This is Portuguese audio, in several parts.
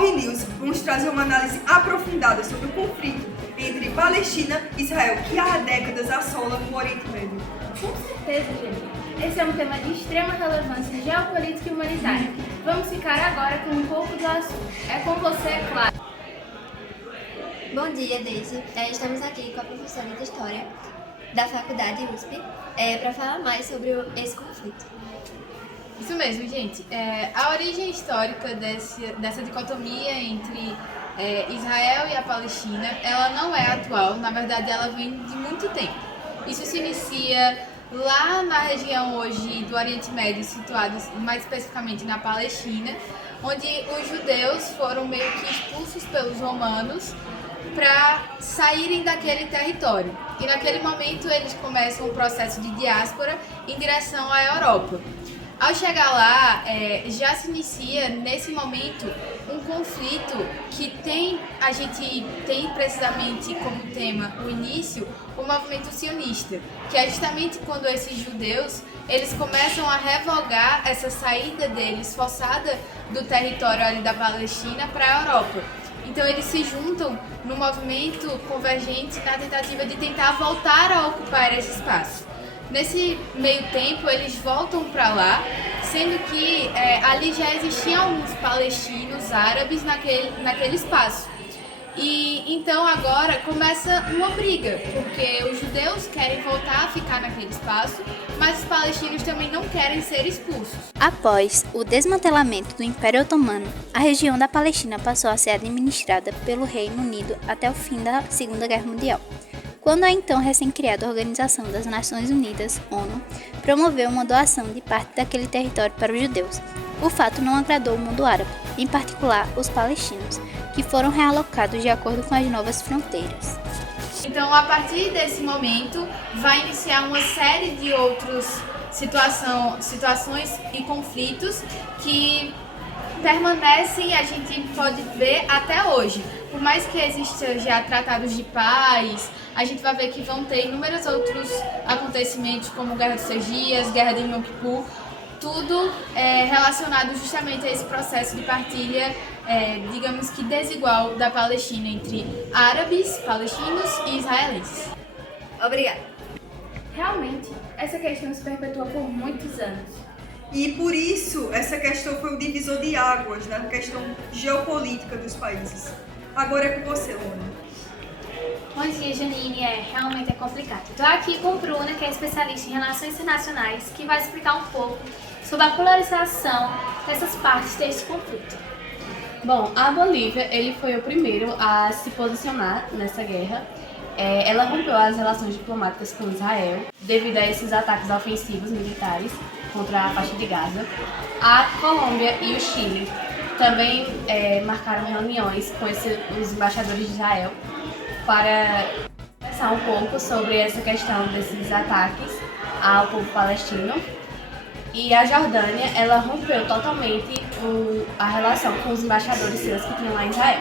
Corre News, vamos trazer uma análise aprofundada sobre o conflito entre Palestina e Israel, que há décadas assola o Oriente Médio. Com certeza, gente. Esse é um tema de extrema relevância geopolítica e humanitária. Vamos ficar agora com um pouco do assunto. É com você, Clara. Bom dia, Daisy. Estamos aqui com a professora de História da Faculdade USP para falar mais sobre esse conflito. Isso mesmo, gente. A origem histórica dessa dicotomia entre Israel e a Palestina, ela não é atual, na verdade ela vem de muito tempo. Isso se inicia lá na região hoje do Oriente Médio, situados mais especificamente na Palestina, onde os judeus foram meio que expulsos pelos romanos para saírem daquele território. E naquele momento eles começam um processo de diáspora em direção à Europa. Ao chegar lá, já se inicia nesse momento um conflito que a gente tem precisamente como tema o início, o movimento sionista, que é justamente quando esses judeus eles começam a revogar essa saída deles forçada do território ali da Palestina para a Europa. Então eles se juntam no movimento convergente na tentativa de tentar voltar a ocupar esse espaço. Nesse meio tempo, eles voltam para lá, sendo que ali já existiam alguns palestinos árabes naquele espaço. E então agora começa uma briga, porque os judeus querem voltar a ficar naquele espaço, mas os palestinos também não querem ser expulsos. Após o desmantelamento do Império Otomano, a região da Palestina passou a ser administrada pelo Reino Unido até o fim da Segunda Guerra Mundial, quando a então recém-criada Organização das Nações Unidas, ONU, promoveu uma doação de parte daquele território para os judeus. O fato não agradou o mundo árabe, em particular os palestinos, que foram realocados de acordo com as novas fronteiras. Então, a partir desse momento, vai iniciar uma série de outras situações e conflitos que permanecem, a gente pode ver até hoje. Por mais que existam já tratados de paz, a gente vai ver que vão ter inúmeros outros acontecimentos, como Guerra dos 6 Dias, Guerra de Yom Kippur, tudo relacionado justamente a esse processo de partilha, digamos que desigual, da Palestina entre árabes, palestinos e israelenses. Obrigada. Realmente, essa questão se perpetua por muitos anos. E por isso, essa questão foi o divisor de águas na questão geopolítica dos países. Agora é com você, Luana. Bom dia, Janine. Realmente é complicado. Estou aqui com Bruna, que é especialista em relações internacionais, que vai explicar um pouco sobre a polarização dessas partes desse conflito. Bom, a Bolívia, ele foi o primeiro a se posicionar nessa guerra. Ela rompeu as relações diplomáticas com Israel devido a esses ataques ofensivos militares contra a faixa de Gaza. A Colômbia e o Chile também marcaram reuniões com os embaixadores de Israel para conversar um pouco sobre essa questão desses ataques ao povo palestino. E a Jordânia, ela rompeu totalmente a relação com os embaixadores seus que tinham lá em Israel.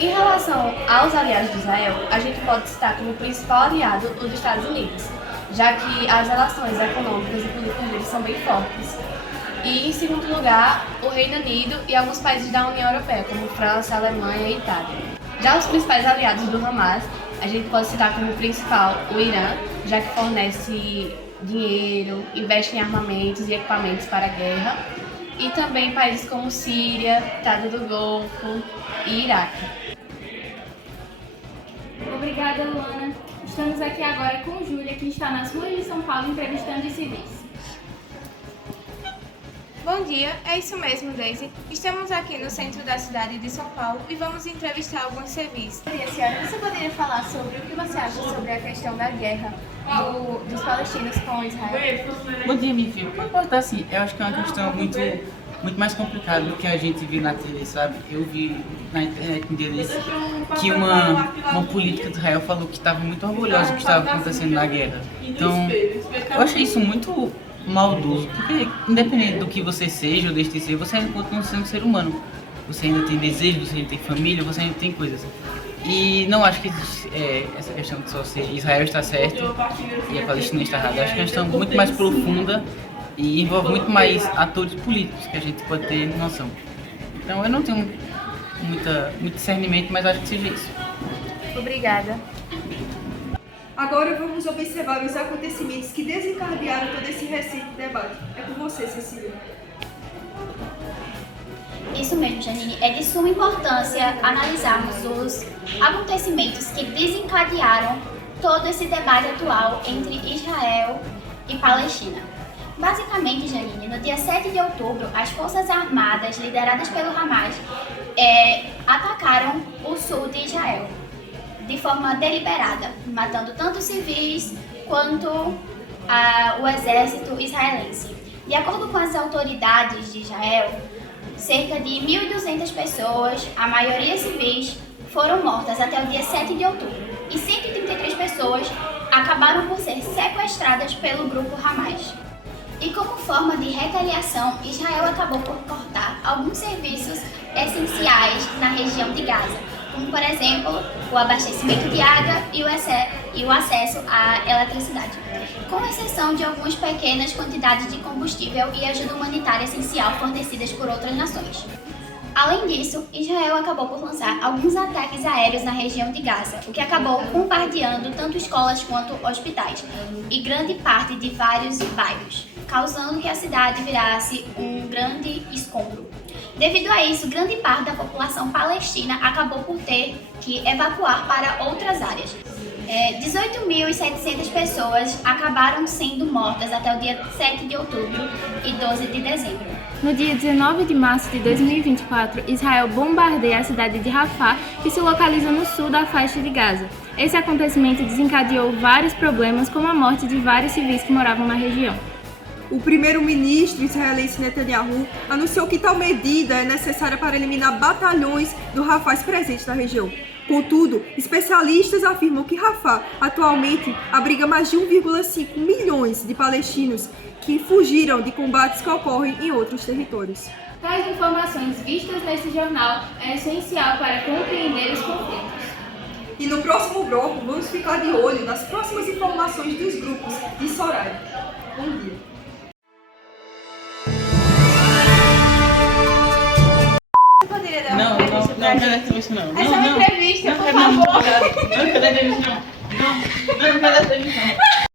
Em relação aos aliados de Israel, a gente pode citar como principal aliado os Estados Unidos, já que as relações econômicas e políticas deles são bem fortes. E, em segundo lugar, o Reino Unido e alguns países da União Europeia, como França, Alemanha e Itália. Já os principais aliados do Hamas, a gente pode citar como principal o Irã, já que fornece dinheiro, investe em armamentos e equipamentos para a guerra, e também países como Síria, Estado do Golfo e Iraque. Obrigada, Luana. Estamos aqui agora com Júlia, que está nas ruas de São Paulo entrevistando os civis. Bom dia, é isso mesmo, Daisy. Estamos aqui no centro da cidade de São Paulo e vamos entrevistar alguns civis. Bom dia, senhora. Você poderia falar sobre o que você acha sobre a questão da guerra dos palestinos com Israel? Bom dia, minha filha. Não importa assim, eu acho que é uma questão muito mais complicada do que a gente viu na TV, sabe? Eu vi na internet um dia desse que uma política de Israel falou que estava muito orgulhosa do que estava acontecendo na guerra. Então, eu achei isso muito maldoso, porque independente do que você seja ou deixe de ser, você ainda continua sendo um ser humano. Você ainda tem desejos, você ainda tem família, você ainda tem coisas. E não acho que existe essa questão de só ser Israel está certo e a Palestina está errada. Acho que é uma questão muito mais profunda e envolve muito mais atores políticos que a gente pode ter noção. Então eu não tenho muito discernimento, mas eu acho que seja isso. Obrigada. Agora vamos observar os acontecimentos que desencadearam todo esse recente debate. É com você, Cecília. Isso mesmo, Janine. É de suma importância analisarmos os acontecimentos que desencadearam todo esse debate atual entre Israel e Palestina. Basicamente, Janine, no dia 7 de outubro, as Forças Armadas, lideradas pelo Hamas, atacaram o sul de Israel de forma deliberada, matando tanto civis quanto o exército israelense. De acordo com as autoridades de Israel, cerca de 1.200 pessoas, a maioria civis, foram mortas até o dia 7 de outubro e 133 pessoas acabaram por ser sequestradas pelo grupo Hamas. E como forma de retaliação, Israel acabou por cortar alguns serviços essenciais na região de Gaza, como por exemplo o abastecimento de água e o acesso à eletricidade, com exceção de algumas pequenas quantidades de combustível e ajuda humanitária essencial fornecidas por outras nações. Além disso, Israel acabou por lançar alguns ataques aéreos na região de Gaza, o que acabou bombardeando tanto escolas quanto hospitais e grande parte de vários bairros, causando que a cidade virasse um grande escombro. Devido a isso, grande parte da população palestina acabou por ter que evacuar para outras áreas. 18.700 pessoas acabaram sendo mortas até o dia 7 de outubro e 12 de dezembro. No dia 19 de março de 2024, Israel bombardeia a cidade de Rafah, que se localiza no sul da faixa de Gaza. Esse acontecimento desencadeou vários problemas, como a morte de vários civis que moravam na região. O primeiro-ministro israelense Netanyahu anunciou que tal medida é necessária para eliminar batalhões do Rafah presentes na região. Contudo, especialistas afirmam que Rafah atualmente abriga mais de 1,5 milhões de palestinos que fugiram de combates que ocorrem em outros territórios. Tais informações vistas nesse jornal é essencial para compreender os conflitos. E no próximo bloco, vamos ficar de olho nas próximas informações dos grupos de Soraya. Bom dia! Não quero entrevista não. Essa é uma entrevista, por favor. Não quero entrevista não. Não quero entrevista não.